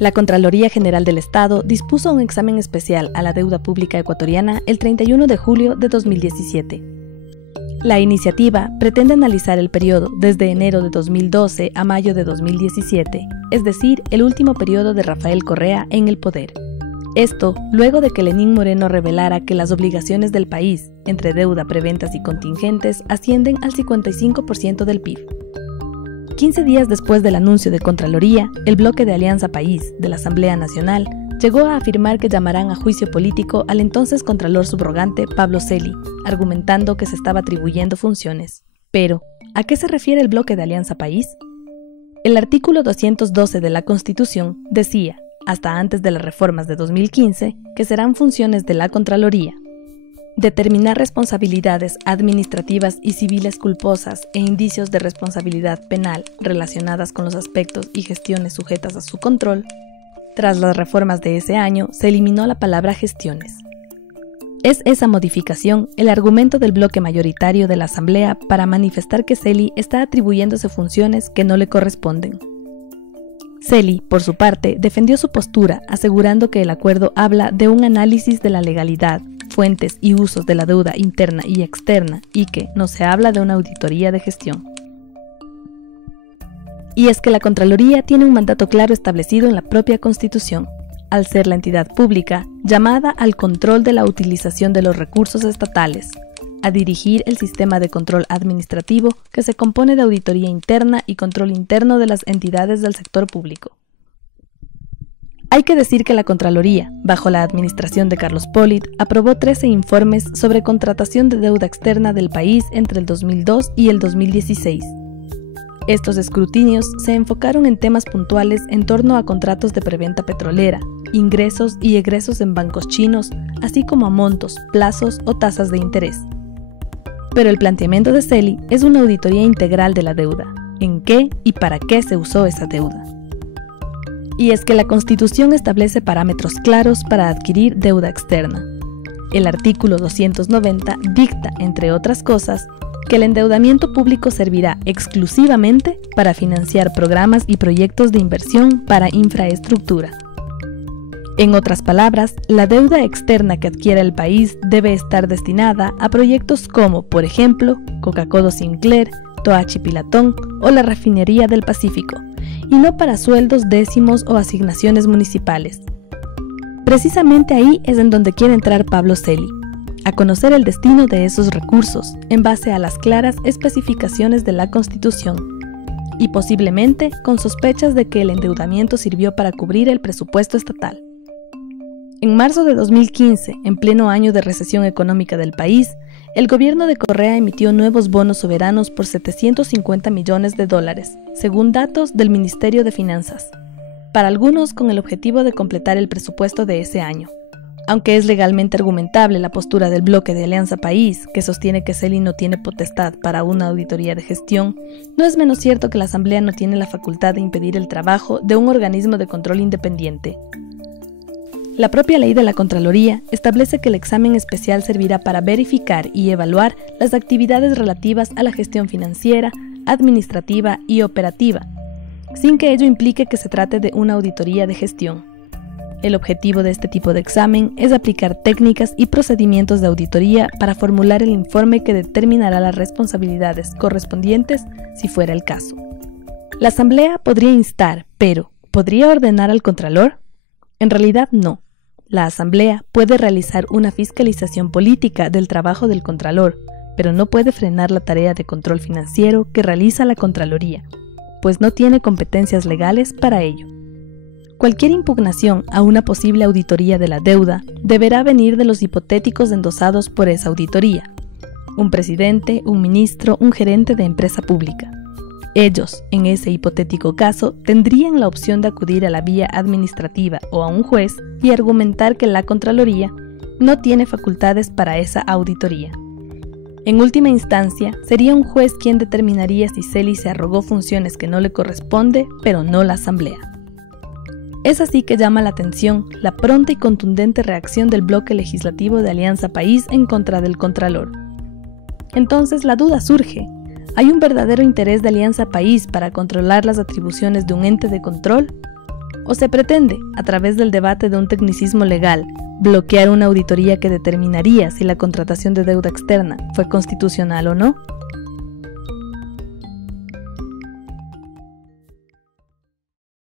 La Contraloría General del Estado dispuso un examen especial a la deuda pública ecuatoriana el 31 de julio de 2017. La iniciativa pretende analizar el periodo desde enero de 2012 a mayo de 2017, es decir, el último periodo de Rafael Correa en el poder. Esto luego de que Lenín Moreno revelara que las obligaciones del país, entre deuda, preventas y contingentes, ascienden al 55% del PIB. 15 días después del anuncio de Contraloría, el bloque de Alianza País de la Asamblea Nacional llegó a afirmar que llamarán a juicio político al entonces Contralor subrogante Pablo Celi, argumentando que se estaba atribuyendo funciones. Pero, ¿a qué se refiere el bloque de Alianza País? El artículo 212 de la Constitución decía, hasta antes de las reformas de 2015, que serán funciones de la Contraloría determinar responsabilidades administrativas y civiles culposas e indicios de responsabilidad penal relacionadas con los aspectos y gestiones sujetas a su control. Tras las reformas de ese año, se eliminó la palabra gestiones. Es esa modificación el argumento del bloque mayoritario de la Asamblea para manifestar que Celi está atribuyéndose funciones que no le corresponden. Celi, por su parte, defendió su postura, asegurando que el acuerdo habla de un análisis de la legalidad, fuentes y usos de la deuda interna y externa y que no se habla de una auditoría de gestión. Y es que la Contraloría tiene un mandato claro establecido en la propia Constitución, al ser la entidad pública llamada al control de la utilización de los recursos estatales, a dirigir el sistema de control administrativo que se compone de auditoría interna y control interno de las entidades del sector público. Hay que decir que la Contraloría, bajo la administración de Carlos Polit, aprobó 13 informes sobre contratación de deuda externa del país entre el 2002 y el 2016. Estos escrutinios se enfocaron en temas puntuales en torno a contratos de preventa petrolera, ingresos y egresos en bancos chinos, así como a montos, plazos o tasas de interés. Pero el planteamiento de Celi es una auditoría integral de la deuda, en qué y para qué se usó esa deuda. Y es que la Constitución establece parámetros claros para adquirir deuda externa. El artículo 290 dicta, entre otras cosas, que el endeudamiento público servirá exclusivamente para financiar programas y proyectos de inversión para infraestructura. En otras palabras, la deuda externa que adquiera el país debe estar destinada a proyectos como, por ejemplo, Coca-Cola Sinclair, Toachi Pilatón o la Refinería del Pacífico, y no para sueldos, décimos o asignaciones municipales. Precisamente ahí es en donde quiere entrar Pablo Celi, a conocer el destino de esos recursos en base a las claras especificaciones de la Constitución, y posiblemente con sospechas de que el endeudamiento sirvió para cubrir el presupuesto estatal. En marzo de 2015, en pleno año de recesión económica del país, el gobierno de Correa emitió nuevos bonos soberanos por $750 millones, según datos del Ministerio de Finanzas, para algunos con el objetivo de completar el presupuesto de ese año. Aunque es legalmente argumentable la postura del bloque de Alianza País, que sostiene que Celi no tiene potestad para una auditoría de gestión, no es menos cierto que la Asamblea no tiene la facultad de impedir el trabajo de un organismo de control independiente. La propia ley de la Contraloría establece que el examen especial servirá para verificar y evaluar las actividades relativas a la gestión financiera, administrativa y operativa, sin que ello implique que se trate de una auditoría de gestión. El objetivo de este tipo de examen es aplicar técnicas y procedimientos de auditoría para formular el informe que determinará las responsabilidades correspondientes si fuera el caso. La Asamblea podría instar, pero ¿podría ordenar al Contralor? En realidad no. La Asamblea puede realizar una fiscalización política del trabajo del Contralor, pero no puede frenar la tarea de control financiero que realiza la Contraloría, pues no tiene competencias legales para ello. Cualquier impugnación a una posible auditoría de la deuda deberá venir de los hipotéticos endosados por esa auditoría: un presidente, un ministro, un gerente de empresa pública. Ellos, en ese hipotético caso, tendrían la opción de acudir a la vía administrativa o a un juez y argumentar que la Contraloría no tiene facultades para esa auditoría. En última instancia, sería un juez quien determinaría si Celi se arrogó funciones que no le corresponde, pero no la Asamblea. Es así que llama la atención la pronta y contundente reacción del bloque legislativo de Alianza País en contra del Contralor. Entonces la duda surge: ¿hay un verdadero interés de Alianza País para controlar las atribuciones de un ente de control? ¿O se pretende, a través del debate de un tecnicismo legal, bloquear una auditoría que determinaría si la contratación de deuda externa fue constitucional o no?